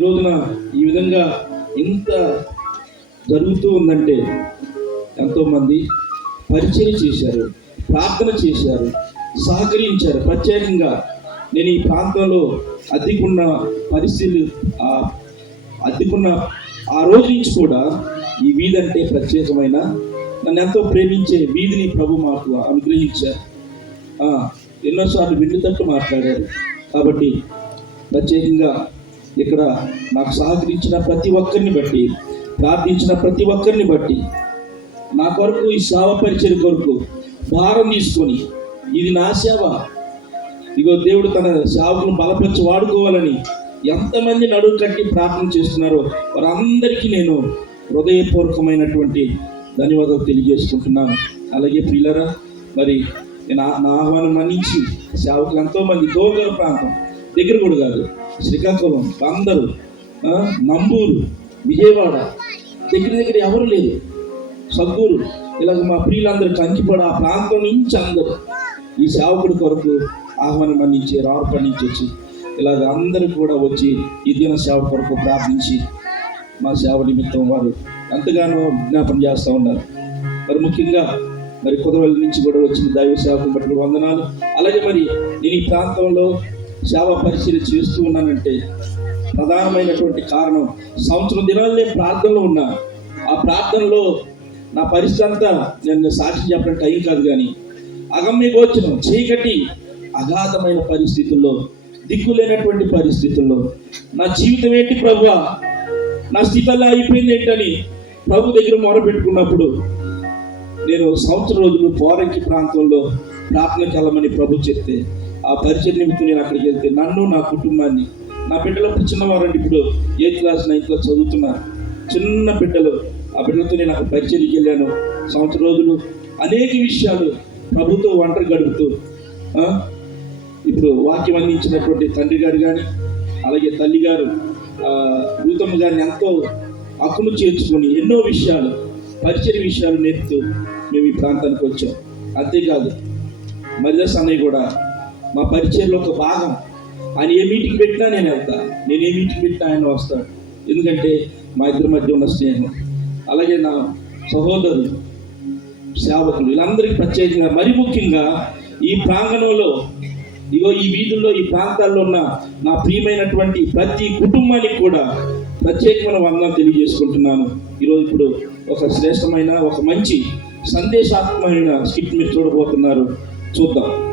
ఈ రోజున ఈ విధంగా ఇంత జరుగుతూ ఉందంటే ఎంతోమంది పరిచయం చేశారు ప్రార్థన చేశారు సహకరించారు. ప్రత్యేకంగా నేను ఈ ప్రాంతంలో అద్దెకున్న పరిస్థితులు అద్దెకున్న ఆ రోజు నుంచి కూడా ఈ వీధి అంటే ప్రత్యేకమైన నన్ను ఎంతో ప్రేమించే వీధిని ప్రభు మాకు అనుగ్రహించారు. ఎన్నోసార్లు విందు తట్టు మాట్లాడారు. కాబట్టి ప్రత్యేకంగా ఇక్కడ నాకు సహకరించిన ప్రతి ఒక్కరిని బట్టి ప్రార్థించిన ప్రతి ఒక్కరిని బట్టి నా కొరకు ఈ సేవ పరిచయం కొరకు భారం తీసుకొని ఇది నా సేవ. ఇగో దేవుడు తన సేవకులను బలపరిచి వాడుకోవాలని ఎంతమంది నడువు కట్టి ప్రార్థన చేస్తున్నారో వారందరికీ నేను హృదయపూర్వకమైనటువంటి ధన్యవాదాలు తెలియజేసుకుంటున్నాను. అలాగే పిల్లరా మరి నా ఆహ్వానం మన్నించి సేవకులు ఎంతోమంది దూర ప్రాంతం దగ్గర కూడా కాదు. శ్రీకాకుళం బందరు నంబూరు విజయవాడ. దగ్గర దగ్గర ఎవరు లేరు. సద్గురు ఇలాగ మా ప్రియులందరూ కంకిపడ ఆ ప్రాంతం నుంచి అందరూ ఈ సేవకుడి కొరకు ఆహ్వానం అందించి రావడం నుంచి వచ్చి ఇలాగ అందరూ కూడా వచ్చి ఈ దిన సేవ కొరకు ప్రార్థించి మా సేవ నిమిత్తం వారు ఎంతగానో జ్ఞాపం చేస్తూ ఉన్నారు. మరి ముఖ్యంగా మరి కుదవల నుంచి కూడా వచ్చిన దైవ సేవకు బట్టి వందనాలు. అలాగే మరి నేను ఈ ప్రాంతంలో సేవ పరిశీలన చేస్తూ ఉన్నానంటే ప్రధానమైనటువంటి కారణం సంవత్సరం దినాలు నేను ప్రార్థనలో ఉన్నా. ఆ ప్రార్థనలో నా పరిస్థితి అంతా నేను సాక్షి చెప్పడం టైం కాదు కానీ అగమ్య గోచరం చీకటి అగాధమైన పరిస్థితుల్లో దిక్కులేనటువంటి పరిస్థితుల్లో నా జీవితం ఏంటి ప్రభు? నా స్థితి అలా అయిపోయింది ఏంటని ప్రభు దగ్గర మొరపెట్టుకున్నప్పుడు నేను సంవత్సరం రోజులు పోరంకి ప్రాంతంలో ప్రార్థనకి వెళ్ళమని ప్రభు చెప్తే ఆ పరిచయం నిమిత్తం నేను అక్కడికి వెళ్తే నన్ను నా కుటుంబాన్ని నా బిడ్డలప్పుడు చిన్నవారండి ఇప్పుడు ఎయిత్ క్లాస్ నైన్త్ క్లాస్ చదువుతున్నారు. చిన్న బిడ్డలు. ఆ బిడ్డలతో నేను అక్కడ పరిచయకి వెళ్ళాను. సంవత్సరం రోజులు అనేక విషయాలు ప్రభుత్వం ఒంటరి గడుపుతూ ఇప్పుడు వాక్యం అందించినటువంటి తండ్రి గారు కానీ అలాగే తల్లి గారు రూతమ్మ గారిని ఎంతో హక్కును చేర్చుకొని ఎన్నో విషయాలు పరిచయ విషయాలు నేర్పుతూ మేము ఈ ప్రాంతానికి వచ్చాం. అంతేకాదు మరిదస్ అన్నయ్య కూడా మా పరిచయంలో ఒక భాగం. ఆయన ఏ మీటింగ్ పెట్టినా నేను వెళ్తాను నేను ఏ మీటింగ్ పెట్టినా ఆయన వస్తాడు. ఎందుకంటే మా ఇద్దరి మధ్య ఉన్న స్నేహం. అలాగే నా సహోదరులు సేవకులు వీళ్ళందరికీ ప్రత్యేకంగా మరి ముఖ్యంగా ఈ ప్రాంగణంలో ఇగో ఈ వీధుల్లో ఈ ప్రాంతాల్లో ఉన్న నా ప్రియమైనటువంటి ప్రతి కుటుంబానికి కూడా ప్రత్యేకమైన వందనం తెలియజేసుకుంటున్నాను. ఈరోజు ఇప్పుడు ఒక శ్రేష్టమైన ఒక మంచి సందేశాత్మకమైన స్కిట్ మీరు చూడబోతున్నారు. చూద్దాం.